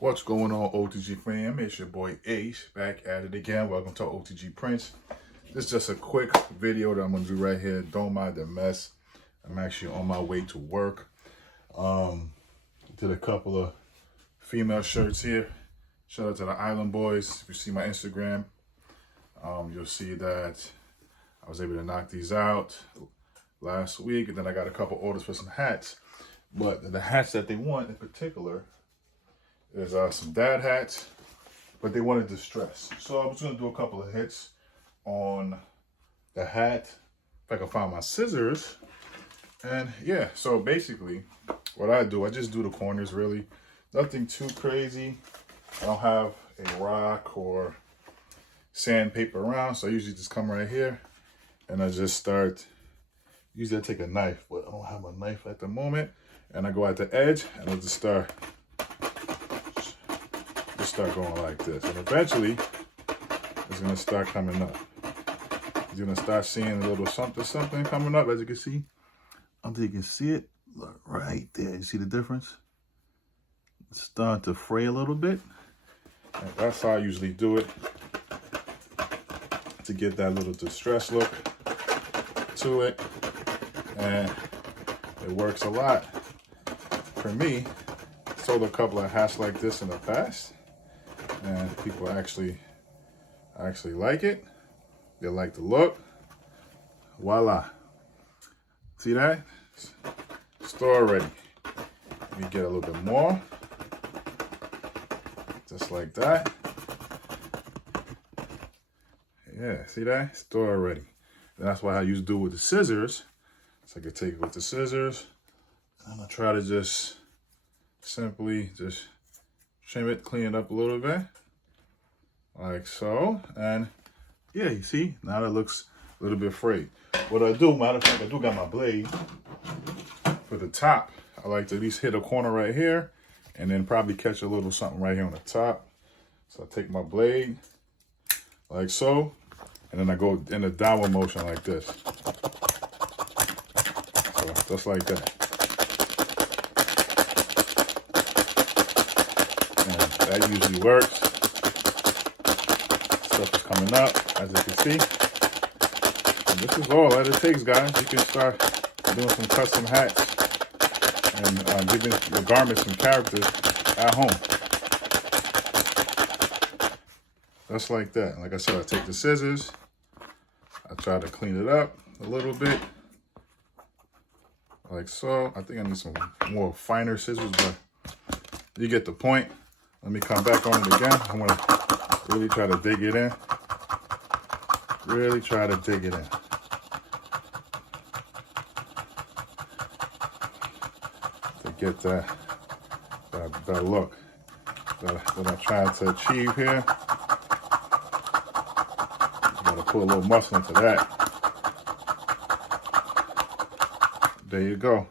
What's going on, OTG fam? It's your boy Ace back at it again. Welcome to OTG Prince. This is just a quick video that I'm gonna do right here. Don't mind the mess. I'm actually on my way to work. Did a couple of female shirts here. Shout out to the Island Boys. If you see my Instagram, you'll see that I was able to knock these out last week, and then I got a couple orders for some hats. But the hats that they want in particular is some dad hats, but they wanted distress. So I was gonna do a couple of hits on the hat, if I can find my scissors. And yeah, so basically what I do, I just do the corners really. Nothing too crazy. I don't have a rock or sandpaper around, so I usually just come right here and I just start, usually I take a knife, but I don't have a knife at the moment. And I go at the edge and I just start going like this, and eventually it's gonna start coming up. You're gonna start seeing a little something coming up, as you can see. I don't think you can see it. Look right there. You see the difference? It's starting to fray a little bit. And that's how I usually do it, to get that little distress look to it, and it works a lot for me. Sold a couple of hats like this in the past, and people actually like it. They like the look. Voila. See that? Store ready. Let me get a little bit more. Just like that. Yeah, see that? Store ready. And that's what I used to do with the scissors. So I could take it with the scissors. I'm gonna try to just simply just trim it, clean it up a little bit, like so. And yeah, you see, now it looks a little bit frayed. What I do, matter of fact, I do got my blade for the top. I like to at least hit a corner right here and then probably catch a little something right here on the top. So I take my blade like so, and then I go in a downward motion like this. So just like that. That usually works. Stuff is coming up, as you can see. And this is all that it takes, guys. You can start doing some custom hats and giving your garments some characters at home. Just like that. Like I said, I take the scissors. I try to clean it up a little bit. Like so. I think I need some more finer scissors, but you get the point. Let me come back on it again. I'm gonna really try to dig it in. Really try to dig it in. To get that look that I'm trying to achieve here. Gotta put a little muscle into that. There you go.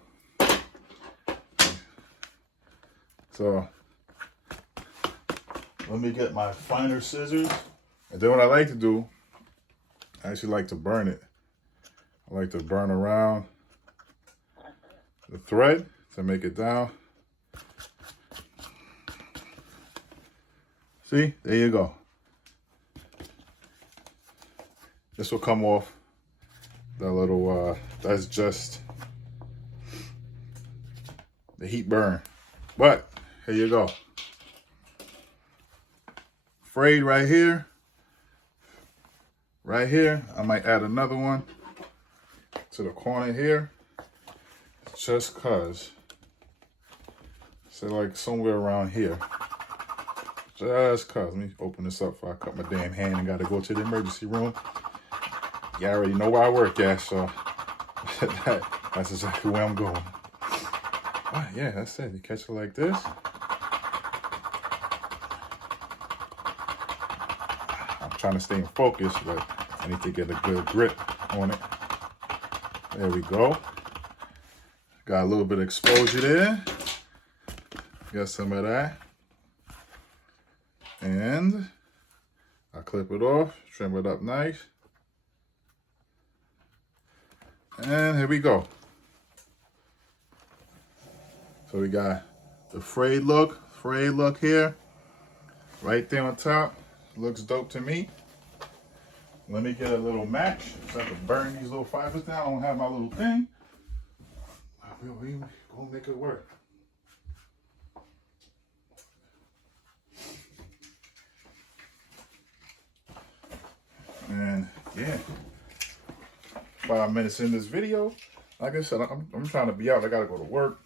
So let me get my finer scissors. And then what I like to do, I actually like to burn it. I like to burn around the thread to make it down. See, there you go. This will come off that little, that's just the heat burn. But here you go. Frayed right here. Right here. I might add another one to the corner here. Just cause. So like somewhere around here. Just cause. Let me open this up before I cut my damn hand and gotta go to the emergency room. You already know where I work at, so that's exactly where I'm going. But yeah, that's it. You catch it like this. Trying to stay in focus, but I need to get a good grip on it. There we go. Got a little bit of exposure there. Got some of that. And I clip it off, trim it up nice. And here we go. So we got the frayed look, frayed look here. Right there on top. Looks dope to me. Let me get a little match so I can burn these little fibers down. I don't have my little thing. We're gonna make it work. And yeah, 5 minutes in this video. Like I said, I'm trying to be out. I gotta go to work.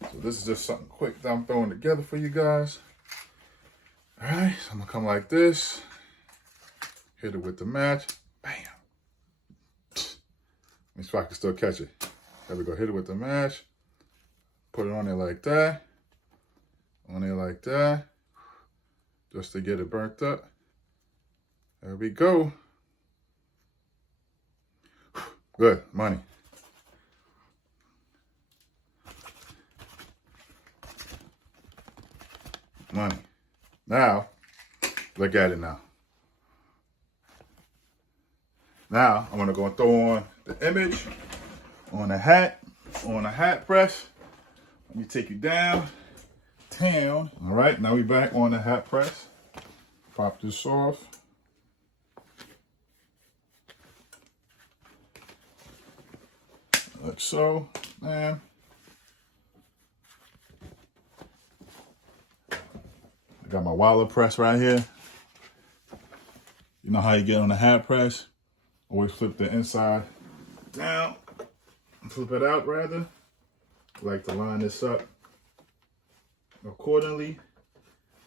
So this is just something quick that I'm throwing together for you guys. All right, so I'm gonna come like this. Hit it with the match. Bam. Let me see if I can still catch it. There we go. Hit it with the match. Put it on there like that. On there like that. Just to get it burnt up. There we go. Good. Money. Money. Now, look at it now. Now, I'm going to go and throw on the image on the hat press. Let me take you down. All right, now we back on the hat press. Pop this off. Like so, man. I got my Waller press right here. You know how you get on the hat press? Always flip the inside down. Flip it out, rather. I like to line this up accordingly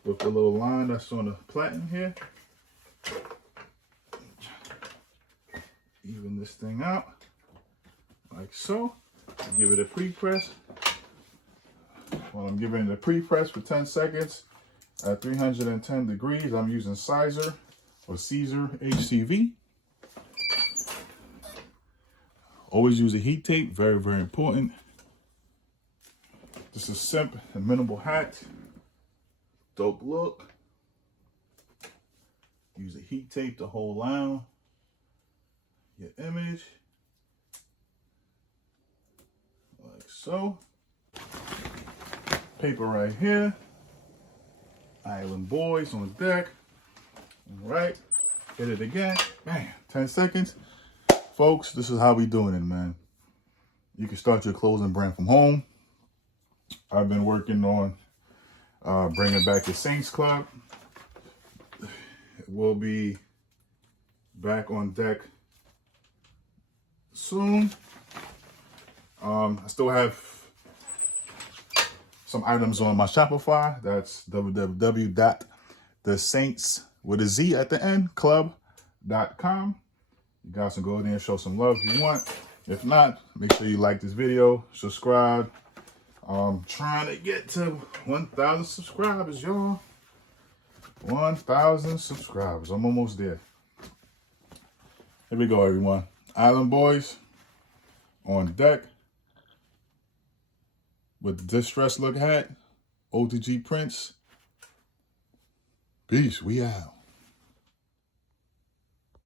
with the little line that's on the platen here. Even this thing out like so. Give it a pre-press. While I'm giving it a pre-press for 10 seconds at 310 degrees, I'm using Sizer or Caesar HCV. Always use a heat tape, very, very important. This is simple and minimal hat. Dope look. Use a heat tape to hold down your image. Like so. Paper right here. Island Boys on the deck. All right. Hit it again. Bam. 10 seconds. Folks, this is how we doing it, man. You can start your clothing brand from home. I've been working on bringing back the Saints Club. It will be back on deck soon. I still have some items on my Shopify. That's www.thesaints with a Z at the end club.com. You guys can go there and show some love if you want. If not, make sure you like this video, subscribe. Trying to get to 1,000 subscribers, y'all. 1,000 subscribers. I'm almost there. Here we go, everyone. Island Boys on deck with the distressed look hat. OTG Prince. Peace. We out.